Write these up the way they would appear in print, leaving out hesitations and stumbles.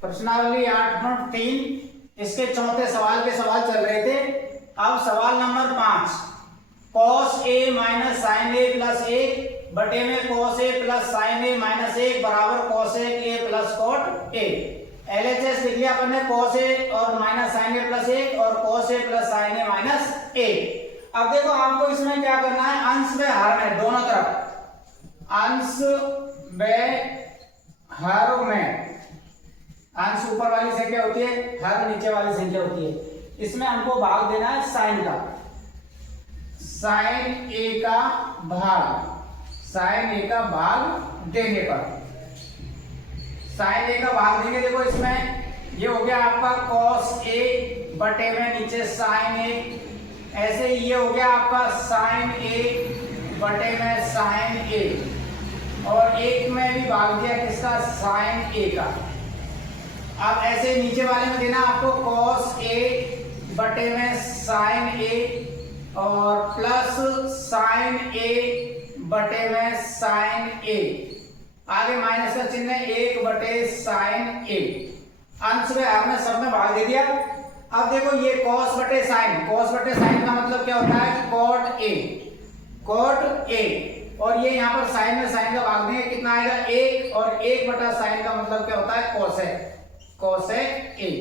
प्रश्नावली 8.3 इसके चौथे सवाल के सवाल चल रहे थे। अब सवाल number 5, cos a minus sine A plus 1 बटे में cos a plus sine A minus 1 बराबर cos a plus cot a। LHS लिख लिया अपन ने cos a और माइनस साइन ए प्लस 1 और cos a plus sine A minus 1। अब देखो आपको इसमें क्या करना है, अंश में हर में दोनों तरफ, अंश में हर में, अंश ऊपर वाली संख्या होती है, हर नीचे वाली संख्या होती है। इसमें हमको भाग देना है साइन का, साइन ए का भाग, साइन ए का भाग देने पर, साइन ए का भाग देंगे। देखो इसमें ये हो गया आपका cos a बटे में नीचे साइन ए, ऐसे ही ये हो गया आपका साइन ए बटे में साइन ए, और एक में भी भाग दिया किसका, साइन ए का। अब ऐसे नीचे वाले में देना आपको cos a बटे में साइन ए और प्लस साइन ए बटे में साइन ए, आगे माइनस का चिन्ह है 1 बटे साइन ए। अंश में हर में सब में भाग दे दिया। अब देखो ये cos बटे साइन, cos बटे साइन का मतलब क्या होता है, cot a, cot a, और ये यहाँ पर साइन में साइन का भाग देंगे, कितना आएगा 1, और 1 बटा साइन का मतलब क्या होता है, cosec, cosec a।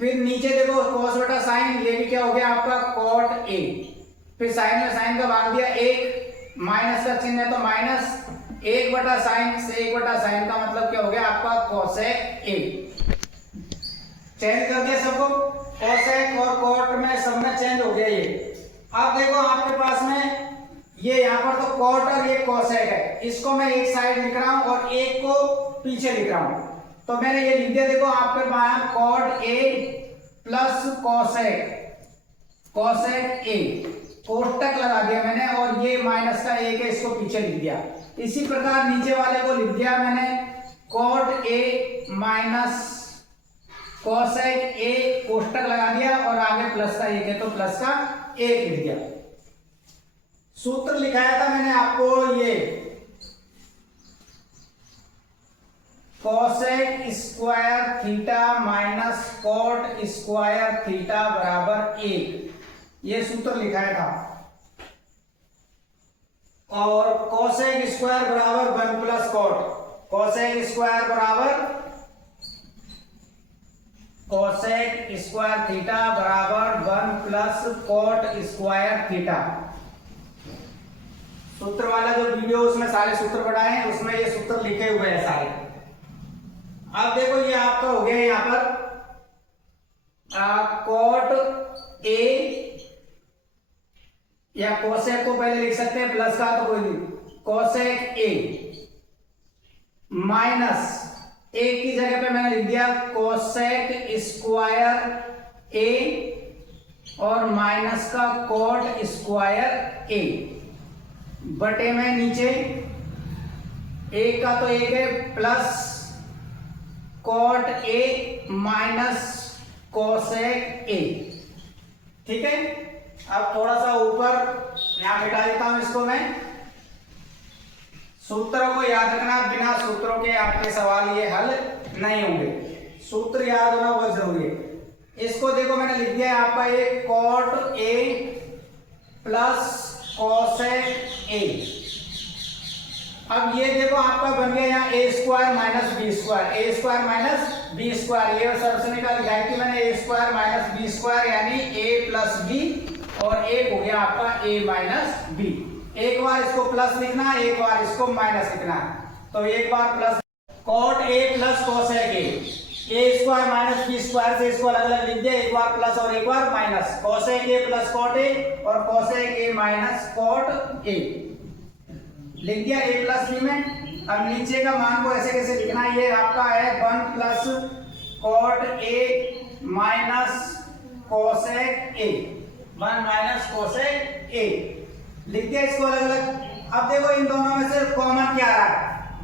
फिर नीचे देखो cos बटा साइन, ये भी क्या हो गया आपका cot a, फिर साइन में साइन का भाग दिया 1, माइनस का चिन्ह है तो माइनस, 1 बटा साइन से 1 बटा साइन का मतलब क्या हो गया आपका cosec a। चेंज कर दिया सबको, cosec और cot में सब में चेंज हो गया ये। अब देखो आपके पास में ये यहाँ पर तो cot और ये cosec है, इसको मैं एक साइड लिख रहा हूं और एक को पीछे लिख रहा हूं, तो मैंने ये लिख दिया। देखो आपके पास cot a plus cosec, cosec a, कोष्टक लगा दिया मैंने, और ये माइनस का 1 है, इसको पीछे लिख दिया। इसी प्रकार नीचे वाले को लिख दिया मैंने cot a minus cosec a, कोष्टक लगा दिया, और आगे प्लस का 1 है तो प्लस का 1 लिख दिया। सूत्र लिखाया था मैंने आपको, ये cosec square theta minus cot square theta बराबर 1, ये सूत्र लिखाया था। और cosec स्क्वायर बराबर 1 प्लस cot, cosec स्क्वायर बराबर cosec स्क्वायर थीटा बराबर 1 प्लस cot स्क्वायर थीटा। सूत्र वाला जो वीडियो उसमें सारे सूत्र पढ़ाए हैं, उसमें ये सूत्र लिखे हुए हैं सारे। अब देखो ये आपका हो गया यहाँ पर cot a, या cosec को पहले लिख सकते हैं, प्लस का तो कोई नहीं, cosec a माइनस 1 की जगह पे मैंने लिख दिया cosec स्क्वायर a और माइनस का cot स्क्वायर a, बटे में नीचे 1 का तो 1 है, plus cot a minus cosec a। ठीक है, अब थोड़ा सा ऊपर यहां मिटा देता हूं इसको मैं। सूत्रों को याद रखना, बिना सूत्रों के आपके सवाल ये हल नहीं होंगे, सूत्र याद होना बहुत जरूरी है। इसको देखो मैंने लिख दिया है आपका ये cot a plus cosec a। अब ये देखो आपका बन गया यहाँ a square minus B square, a square minus B square, ये सर्वसनी का लिखा है कि मैंने a square minus B square यानी a प्लस बी, और एक हो गया आपका a माइनस बी। एक बार इसको प्लस लिखना है, एक बार इसको माइनस लिखना है, तो एक बार plus cot a plus cosec a square minus B square से इसको अलग अलग लिख दिया, एक बार प्लस और एक बार minus, cosec a plus cot a और cosec a minus cot a लिख दिया a प्लस बी में। अब नीचे का मान को ऐसे कैसे लिखना है, ये आपका है 1 plus cot a minus cosec a, 1 minus cosec a लिख दिया इसको अलग अलग। अब देखो इन दोनों में से कॉमन क्या आ रहा है,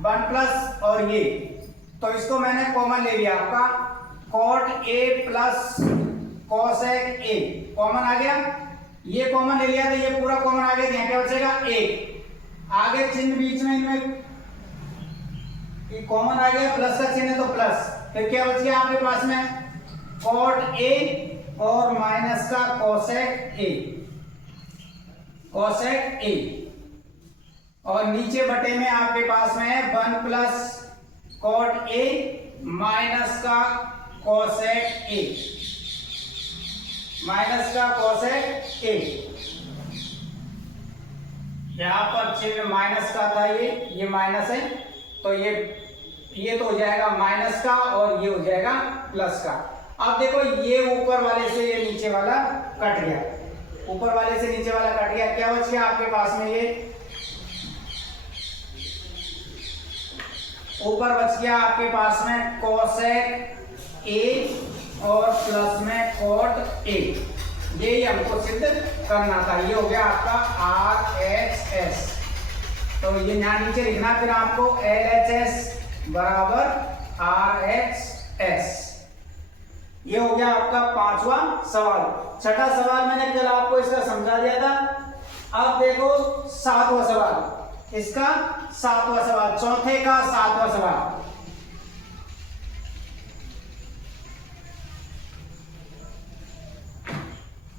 1 प्लस और ये, तो इसको मैंने कॉमन ले लिया, आपका cot a plus cosec a common आ गया, ये कॉमन ले लिया तो ये पूरा कॉमन आ गया, यहाँ क्या बचेगा 1, आगे चिन्ह बीच में इनमें ये कॉमन आ गया, प्लस का चिन्ह है तो प्लस, फिर क्या बच गया आपके पास में कॉट ए और माइनस का कोसेक ए, कोसेक ए, और नीचे बटे में आपके पास में है 1 प्लस कॉट ए माइनस का कोसेक ए, माइनस का कोसेक ए। यहां पर चिन्ह माइनस का था, ये माइनस है, तो ये तो हो जाएगा माइनस का और ये हो जाएगा प्लस का। अब देखो ये ऊपर वाले से ये नीचे वाला कट गया, ऊपर वाले से नीचे वाला कट गया, क्या बच गया आपके पास में, ये ऊपर बच गया आपके पास में कोसेक ए और प्लस में कॉट ए। यही हमको सिद्ध करना था। ये हो गया आपका आर एच एस, तो ये यहाँ नीचे लिखना, फिर आपको एल एच एस बराबर आर एच एस। ये हो गया आपका पांचवा सवाल। छठा सवाल मैंने कल आपको इसका समझा दिया था। अब देखो सातवां सवाल, इसका सातवां सवाल, चौथे का सातवां सवाल।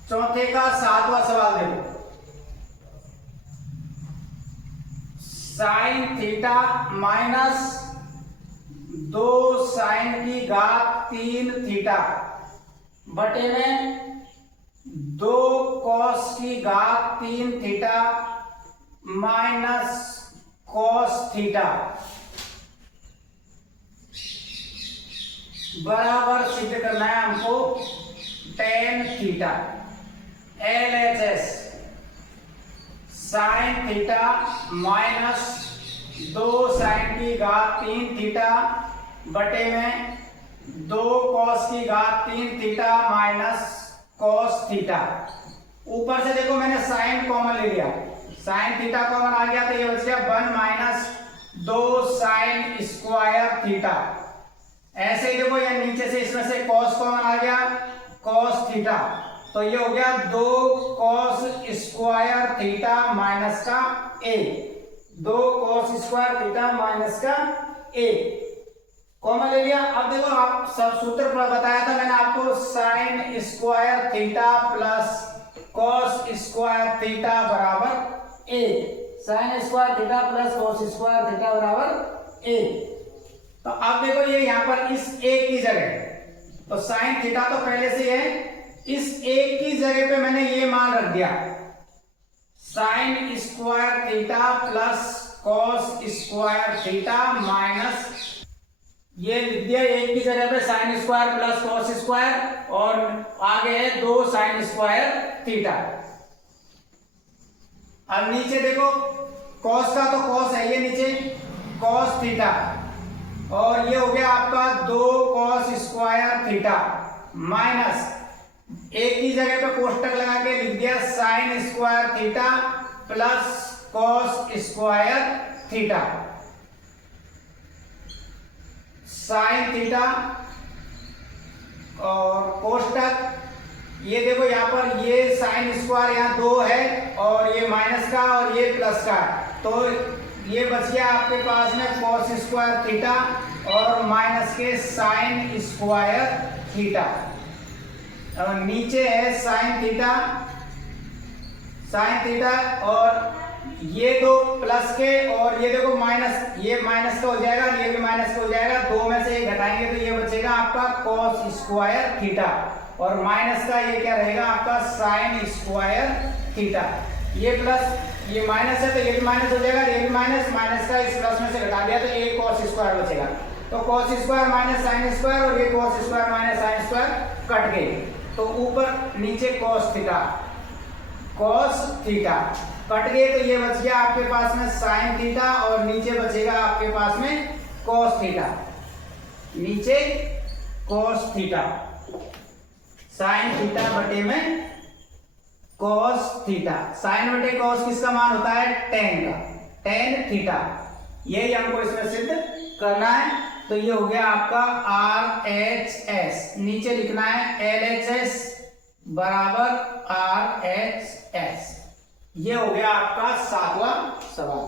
चौथे का सातवां सवाल देखो, साइन थीटा माइनस 2 साइन की घात 3 थीटा बटे में 2 कॉस की घात 3 थीटा माइनस कॉस थीटा बराबर सिद्ध करना है हमको tan theta. L H S sine theta minus 2 sine की घात 3 थीटा बटे में 2 कॉस की घात 3 थीटा माइनस कॉस थीटा। ऊपर से देखो मैंने साइन कॉमन ले लिया, साइन थीटा कॉमन आ गया, तो ये बच गया 1 माइनस 2 साइन स्क्वायर थीटा। ऐसे ही देखो ये नीचे से इसमें से कॉस कॉमन आ गया, कॉस थीटा, तो ये हो गया 2 कॉस स्क्वायर थीटा माइनस का ए, 2 कॉस स्क्वायर थीटा माइनस का ए कॉमन ले लिया। अब देखो आप सब सूत्र पर बताया था मैंने आपको, sine square theta plus cos square theta बराबर ए, sine square theta plus cos square theta बराबर ए। तो अब देखो ये यहां पर इस एक की जगह, तो साइन थीटा तो पहले से है, इस एक की जगह पे मैंने ये मान रख दिया, sign square theta plus cos square theta minus, ये लिख दिया एक की जगह पे sine square plus cos square, और आगे है 2 साइन स्क्वायर थीटा। अब नीचे देखो कॉस का तो कॉस है, ये नीचे कॉस थीटा, और ये हो गया आपका 2 कॉस स्क्वायर थीटा माइनस, एक की जगह पे कोष्टक लगा के लिख दिया sign square theta plus cos square theta, sine theta और कोष्टक, ये देखो यहाँ पर ये साइन स्क्वायर यहाँ 2 है और ये माइनस का और ये प्लस का, तो ये बच गया आपके पास में कॉस स्क्वायर थीटा और माइनस के साइन स्क्वायर थीटा, और नीचे है साइन थीटा, साइन थीटा, और ये 2 प्लस के, और ये देखो माइनस, ये माइनस का हो जाएगा, ये भी माइनस का हो जाएगा, 2 में से 1 घटाएंगे तो ये बचेगा आपका कॉस स्क्वायर थीटा, और माइनस का ये क्या रहेगा आपका साइन स्क्वायर थीटा। ये प्लस ये माइनस है तो ये भी माइनस हो जाएगा, ये भी माइनस, माइनस का इस प्लस में से घटा दिया तो ये कॉस स्क्वायर बचेगा, तो cos square minus sine square और ये cos square minus sine square cut गए, तो ऊपर नीचे cos theta, cos theta cut गए, तो ये बच गया आपके पास में साइन थीटा और नीचे बचेगा आपके पास में कॉस थीटा, नीचे कॉस थीटा, साइन थीटा बटे में कॉस थीटा। साइन बटे कॉस किसका मान होता है, टेन का, टेन थीटा, यही हमको इसमें सिद्ध करना है। तो ये हो गया आपका आर एच एस, नीचे लिखना है एल एच एस बराबर आर एच एस। ये हो गया आपका 7वां सवाल।